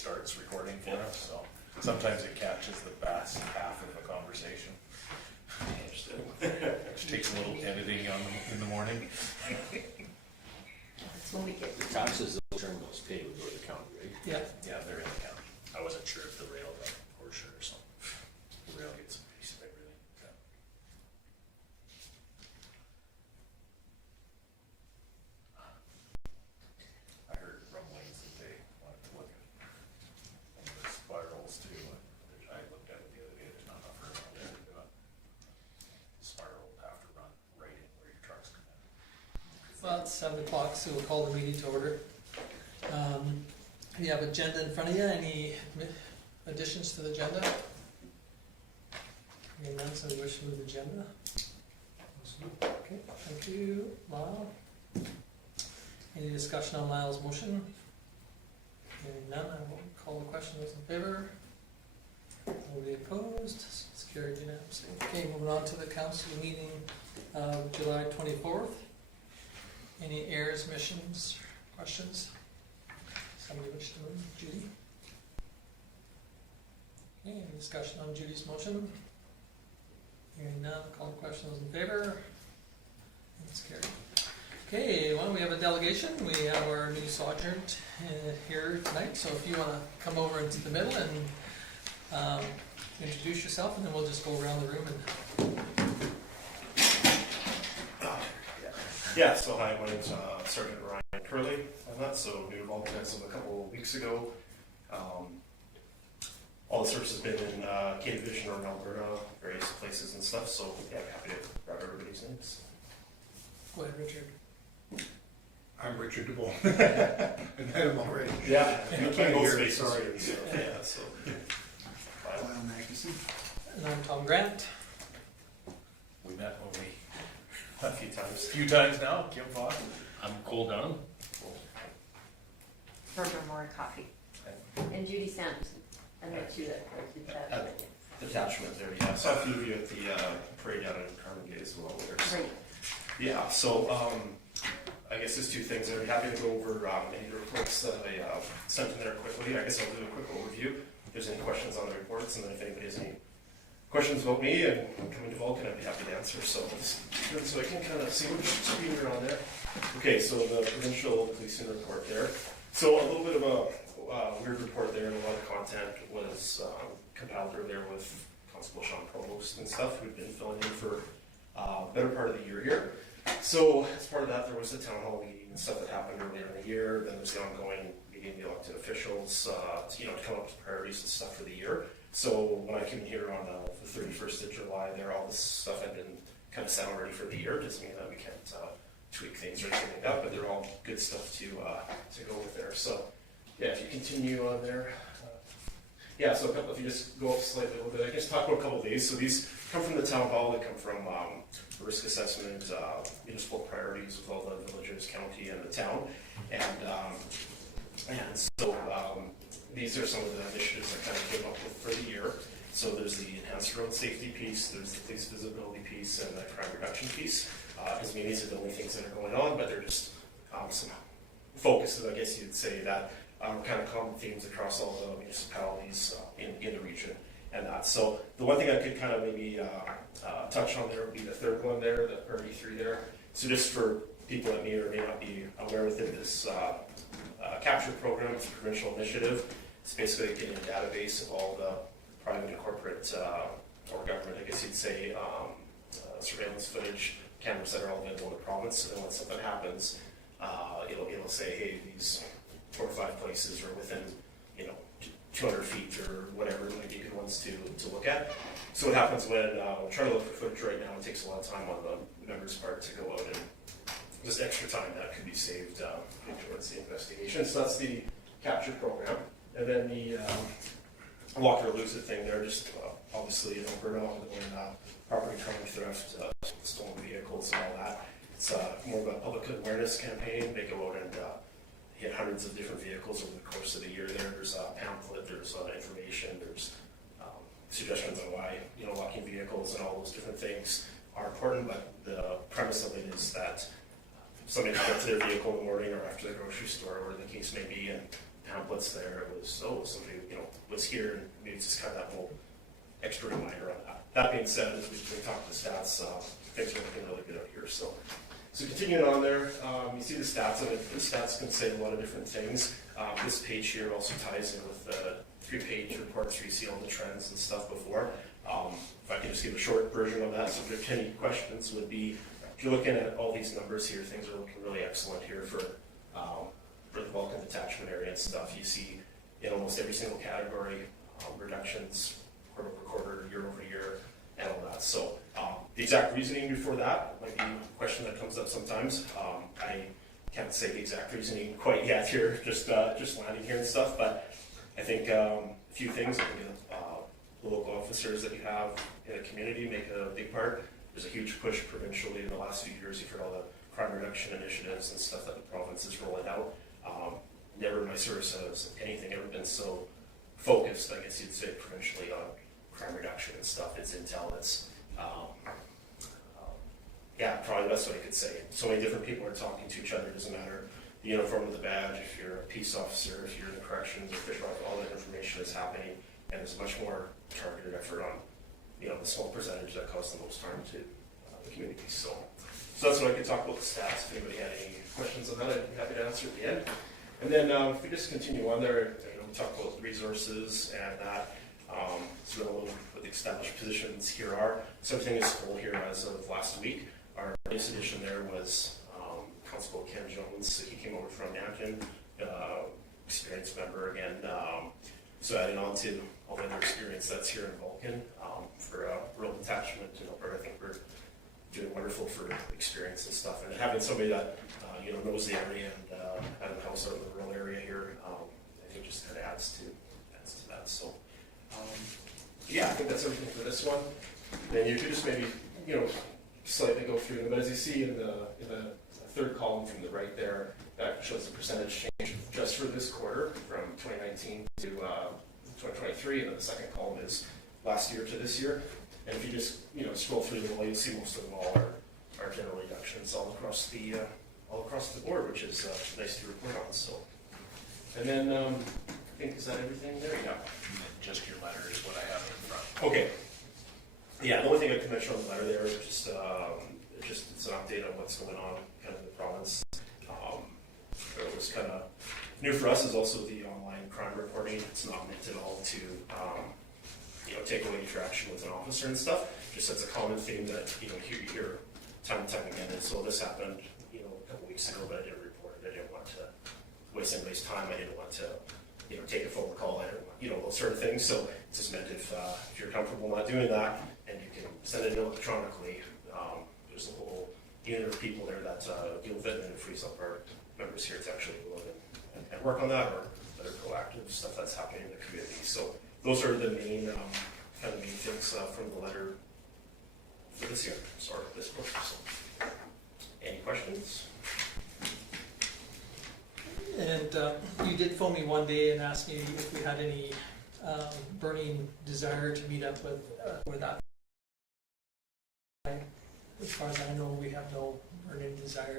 starts recording for us, so sometimes it catches the last half of a conversation. Which takes a little editing in the morning. That's when we get The taxes, those term those paid would go to the county, right? Yeah, they're in the county. I wasn't sure if the rail got a portion or something. The rail gets a piece of everything. Yeah. I heard rumblings that they wanted to look at some of the spirals too. I looked at it the other day. There's not enough room out there to do it. The spiral will have to run right in where your trucks come in. Well, it's 7 o'clock, so we'll call the meeting to order. You have agenda in front of you. Any additions to the agenda? Hearing none, so we wish to move the agenda. Okay, thank you, Lyle. Any discussion on Lyle's motion? Hearing none, I will call the question. Those in favor? Nobody opposed? It's carried unanimously. Okay, moving on to the council meeting of July 24th. Any errors, omissions, questions? Somebody wish to move? Judy? Okay, any discussion on Judy's motion? Hearing none, call the question. Those in favor? It's carried. Okay, well, we have a delegation. We have our new Sargeant here tonight, so if you want to come over into the middle and introduce yourself, and then we'll just go around the room and Yeah, so hi, my name's Sergeant Ryan Koehli. I'm not so new to Vulcan as of a couple of weeks ago. All the service has been in CAO Vacation or in Alberta, various places and stuff, so yeah, I'm happy to grab everybody's names. go ahead, Richard. I'm Richard DeBolt. I met him already. Yeah, And you I can't go hear spaces sorry. here, so yeah, so. Bylaws and Policies. And I'm Tom Grant. We met when we A few times. a few times now. Kim Fox. I'm Cole Dunham. Burger more coffee. And Judy Sanderson. And the two that are Detachment. Detachment there, yeah. Saw a few of you at the parade down in Carmen Gate as well there. So. Right. Yeah, so I guess there's two things. I'd be happy to go over any reports that I sent in there quickly. I guess I'll do a quick overview. If there's any questions on the reports, and then if anybody has any questions about me and coming to Vulcan, I'd be happy to answer. So I can kind of see which screen you're on there. Okay, so the provincial policing report there. So a little bit of a weird report there, and a lot of content was compiled earlier with Constable Sean Provost and stuff, who'd been filling in for a better part of the year here. So as part of that, there was a town hall meeting and stuff that happened earlier in the year. Then there's the ongoing meeting of the elected officials, to come up with priorities and stuff for the year. So when I came here on the 31st of July, there all this stuff had been kind of set already for the year. Doesn't mean that we can't tweak things or anything like that, but they're all good stuff to go with there. So yeah, if you continue on there. Yeah, so if you just go up slightly a little bit, I guess talk about a couple of these. So these come from the town hall, they come from risk assessment, municipal priorities with all the villages, county, and the town. And so these are some of the initiatives I kind of came up with for the year. So there's the enhanced road safety piece, there's the police visibility piece, and the crime reduction piece. Because these are the only things that are going on, but they're just some focuses, I guess you'd say, that kind of common themes across all the municipalities in the region. And that. So the one thing I could kind of maybe touch on there would be the third one there, the priority 3 there. So just for people that may or may not be aware with it, this capture program, it's a provincial initiative. It's basically getting a database of all the private and corporate or government, I guess you'd say, surveillance footage, cameras that are all available in the province. So then when something happens, it'll say, hey, these 4 or 5 places are within, 200 feet or whatever might be good ones to look at. So what happens when we're trying to look for footage right now, it takes a lot of time on the members' part to go out and just extra time that could be saved towards the investigation. So that's the capture program. And then the lock or lose it thing there, just obviously in Alberta, ongoing property crime, theft, stolen vehicles and all that. It's more of a public awareness campaign. They go out and hit hundreds of different vehicles over the course of the year. There's a pamphlet, there's information, there's suggestions on why locking vehicles and all those different things are important. But the premise of it is that somebody can get to their vehicle in the morning or after the grocery store, or the case may be, and pamphlets there. It was, somebody, was here, and maybe it's just kind of that little extra reminder on that. That being said, as we talk the stats, things are looking really good out here. So continuing on there, you see the stats, and the stats can say a lot of different things. This page here also ties in with the 3-page reports where you see all the trends and stuff before. If I can just give a short version of that, so if there's any questions, would be, if you're looking at all these numbers here, things are looking really excellent here for the Vulcan detachment area and stuff. You see in almost every single category, reductions quarter-over-quarter, year-over-year, and all that. So the exact reasoning before that might be a question that comes up sometimes. I can't say the exact reasoning quite yet here, just landing here and stuff, but I think a few things. I think the local officers that you have in the community make a big part. There's a huge push provincially in the last few years. You've heard all the crime reduction initiatives and stuff that the province is rolling out. Never in my service has anything ever been so focused, I guess you'd say, provincially on crime reduction and stuff. It's intel, it's probably the best way I could say it. So many different people are talking to each other. It doesn't matter the uniform or the badge, if you're a peace officer, if you're in the corrections, or fish off, all that information is happening, and there's much more targeted effort on the small percentage that cause the most harm to the community. So that's what I could talk about the stats. If anybody had any questions on that, I'd be happy to answer at the end. And then if we just continue on there, we talk about resources and that. So a little what the established positions here are. So everything is full here as of last week. Our latest addition there was Constable Ken Jones. He came over from Hampton, experienced member again. So adding on to all the other experience that's here in Vulcan for rural detachment in Alberta, I think we're doing wonderful for experience and stuff. And having somebody that knows the area and having a house out in the rural area here, I think just kind of adds to that. So I think that's everything for this one. Then you could just maybe slightly go through them. But as you see in the third column from the right there, that shows the percentage change just for this quarter from 2019 to 2023, and then the second column is last year to this year. And if you just scroll through them all, you'll see most of them all are general reductions all across the board, which is nice to report on. So, and then I think, is that everything there? Yeah. Just your letter is what I have in front. Okay. Yeah, the only thing I can mention on the letter there is just it's an update on what's going on kind of in the province. It was kind of new for us is also the online crime reporting. It's not meant at all to take away interaction with an officer and stuff. Just that's a common theme that you hear time and time again. And so this happened a couple weeks ago, but I didn't report it. I didn't want to waste anybody's time. I didn't want to take a phone call. I didn't want those sort of things. So it's just meant if you're comfortable not doing that, and you can send it electronically. There's a whole unit of people there that deal with it, and it frees up our members here to actually go in and work on that, or other proactive stuff that's happening in the community. So those are the main things from the letter for this year, this quarter. So, any questions? And you did phone me one day and asked me if we had any burning desire to meet up with that. As far as I know, we have no burning desire